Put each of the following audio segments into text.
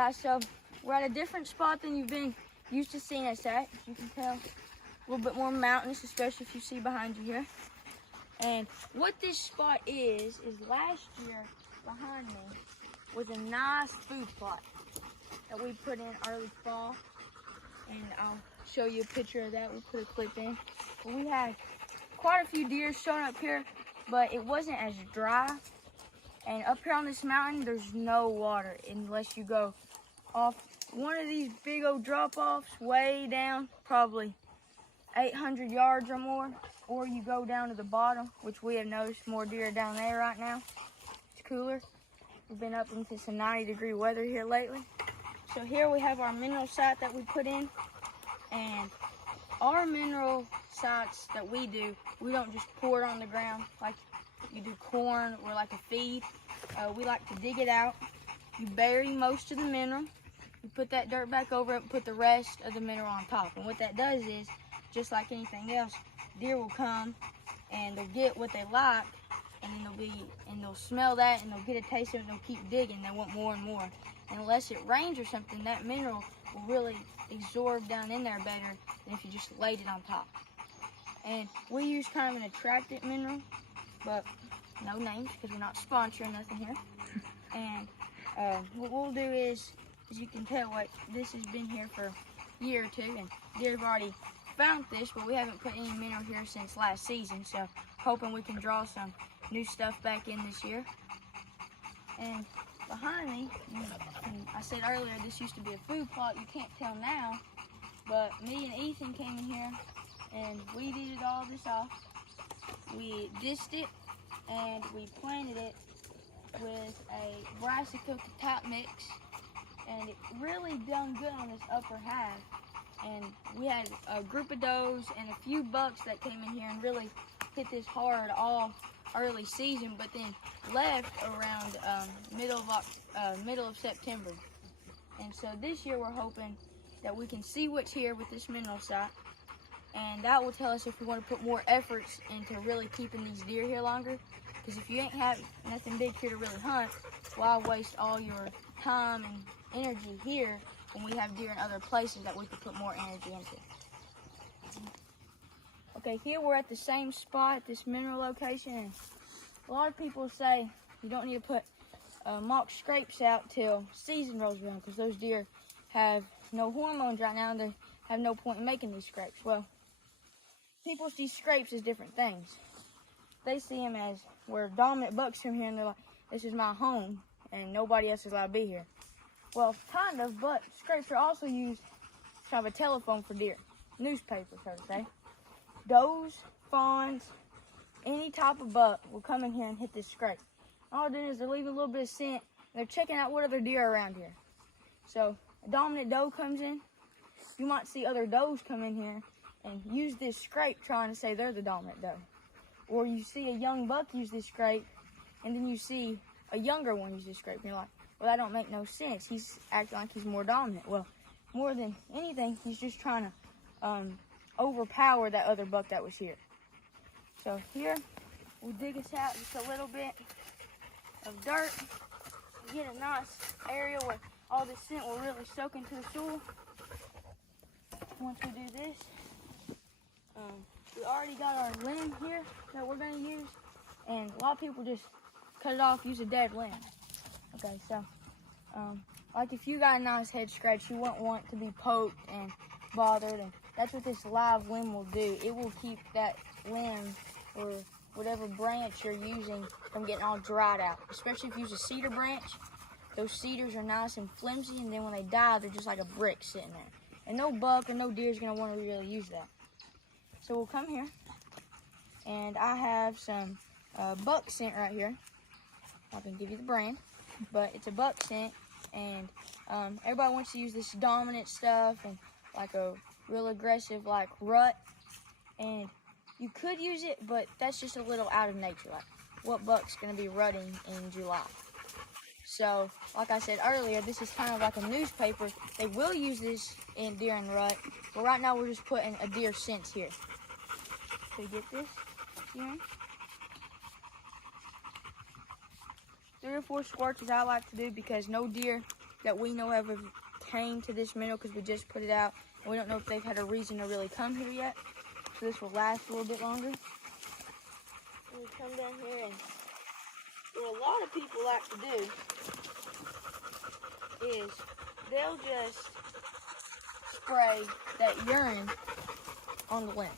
guys, so we're at a different spot than you've been used to seeing us at. As you can tell, a little bit more mountainous, especially if you see behind you here. And what this spot is last year behind me was a nice food plot that we put in early fall. And I'll show you a picture of that. We'll put a clip in. But we had quite a few deer showing up here, but it wasn't as dry. And up here on this mountain, there's no water unless you go off one of these big old drop-offs way down, probably 800 yards or more, or you go down to the bottom, which we have noticed more deer down there right now. It's cooler. We've been up into some 90-degree weather here lately. So here we have our mineral site that we put in, and our mineral sites that we do, we don't just pour it on the ground like you do corn or like a feed. We like to dig it out. You bury most of the mineral. You put that dirt back over it and put the rest of the mineral on top. And what that does is, just like anything else, deer will come and they'll get what they like, and then they'll smell that and they'll get a taste of it and they'll keep digging. They want more and more. And unless it rains or something, that mineral will really absorb down in there better than if you just laid it on top. And we use kind of an attractant mineral, but no names because we're not sponsoring nothing here. And what we'll do is, as you can tell, this has been here for a year or two, and deer have already found this, but we haven't put any mineral here since last season, so hoping we can draw some new stuff back in this year. And behind me, and I said earlier, this used to be a food plot. You can't tell now, but me and Ethan came in here and weeded all this off. We disced it and we planted it with a brassica top mix, and it really done good on this upper half. And we had a group of does and a few bucks that came in here and really hit this hard all early season, but then left around middle of September. And so this year we're hoping that we can see what's here with this mineral site, and that will tell us if we want to put more efforts into really keeping these deer here longer. Because if you ain't have nothing big here to really hunt, why waste all your time and energy here when we have deer in other places that we could put more energy into? Okay, here we're at the same spot, this mineral location, and a lot of people say you don't need to put mock scrapes out till season rolls around because those deer have no hormones right now and they have no point in making these scrapes. Well, people see scrapes as different things. They see them as where dominant bucks come here and they're like, this is my home and nobody else is allowed to be here. Well, kind of, but scrapes are also used as kind of a telephone for deer. Newspaper, so to say. Does, fawns, any type of buck will come in here and hit this scrape. All they're doing is they're leaving a little bit of scent, and they're checking out what other deer are around here. So a dominant doe comes in, you might see other does come in here and use this scrape trying to say they're the dominant doe. Or you see a young buck use this scrape, and then you see a younger one use this scrape, and you're like, well, that don't make no sense. He's acting like he's more dominant. Well, more than anything, he's just trying to overpower that other buck that was here. So here, we'll dig us out just a little bit of dirt, get a nice area where all this scent will really soak into the soil. Once we do this, we already got our limb here that we're going to use, and a lot of people just cut it off, use a dead limb. Okay, so like if you got a nice head scratch, you won't want to be poked and bothered, and that's what this live limb will do. It will keep that limb or whatever branch you're using from getting all dried out. Especially if you use a cedar branch, those cedars are nice and flimsy, and then when they die, they're just like a brick sitting there. And no buck or no deer is going to want to really use that. So we'll come here, and I have some buck scent right here. I can give you the brand, but it's a buck scent, and everybody wants to use this dominant stuff and like a real aggressive like rut, and you could use it, but that's just a little out of nature. Like, what buck's going to be rutting in July? So, like I said earlier, this is kind of like a newspaper. They will use this in deer and rut, but right now we're just putting a deer scent here. So you get this here. 3 or 4 squirts is I like to do because no deer that we know ever came to this mineral because we just put it out. And we don't know if they've had a reason to really come here yet. So this will last a little bit longer. And we come down here, and what a lot of people like to do is they'll just spray that urine on the limb.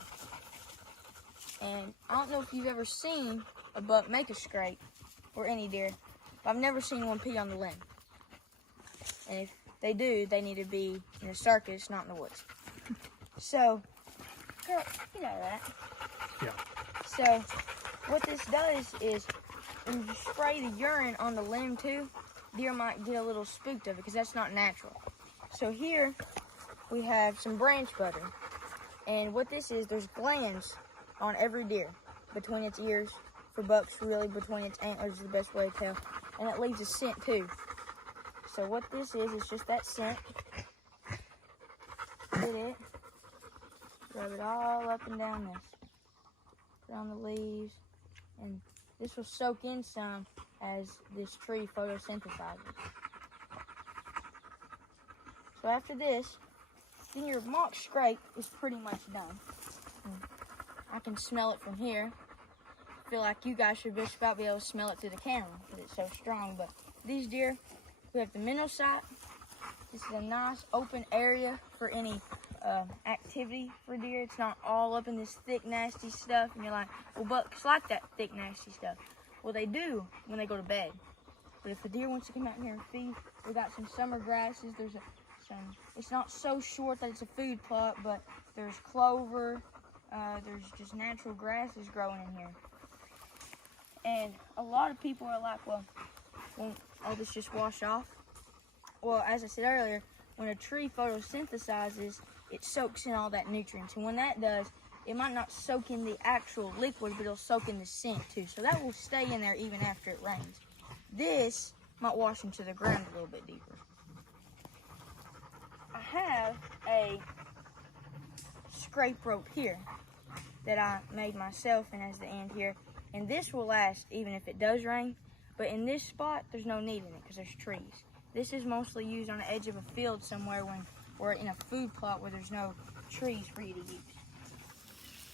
And I don't know if you've ever seen a buck make a scrape, or any deer, but I've never seen one pee on the limb. And if they do, they need to be in a circus, not in the woods. So, girl, you know that. Yeah. So, what this does is, when you spray the urine on the limb too, deer might get a little spooked of it because that's not natural. So here, we have some branch butter. And what this is, there's glands on every deer, between its ears, for bucks, really between its antlers is the best way to tell. And it leaves a scent too. So what this is just that scent. Get it, rub it all up and down this. Put on the leaves, and this will soak in some as this tree photosynthesizes. So after this, then your mock scrape is pretty much done. I can smell it from here. I feel like you guys should just about be able to smell it through the camera because it's so strong. But these deer, we have the mineral site. This is a nice open area for any activity for deer. It's not all up in this thick, nasty stuff. And you're like, well, bucks like that thick, nasty stuff. Well, they do when they go to bed. But if a deer wants to come out here and feed, we got some summer grasses. There's it's not so short that it's a food plot, but there's clover. There's just natural grasses growing in here. And a lot of people are like, well, won't all this just wash off? Well, as I said earlier, when a tree photosynthesizes, it soaks in all that nutrients. And when that does, it might not soak in the actual liquid, but it'll soak in the scent too. So that will stay in there even after it rains. This might wash into the ground a little bit deeper. I have a scrape rope here that I made myself and has the end here. And this will last even if it does rain. But in this spot, there's no need in it because there's trees. This is mostly used on the edge of a field somewhere when we're in a food plot where there's no trees for you to use.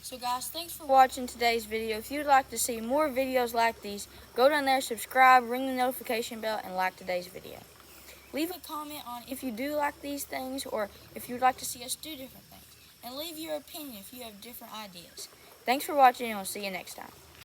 So guys, thanks for watching today's video. If you'd like to see more videos like these, go down there, subscribe, ring the notification bell, and like today's video. Leave a comment on if you do like these things or if you'd like to see us do different things. And leave your opinion if you have different ideas. Thanks for watching, and we'll see you next time.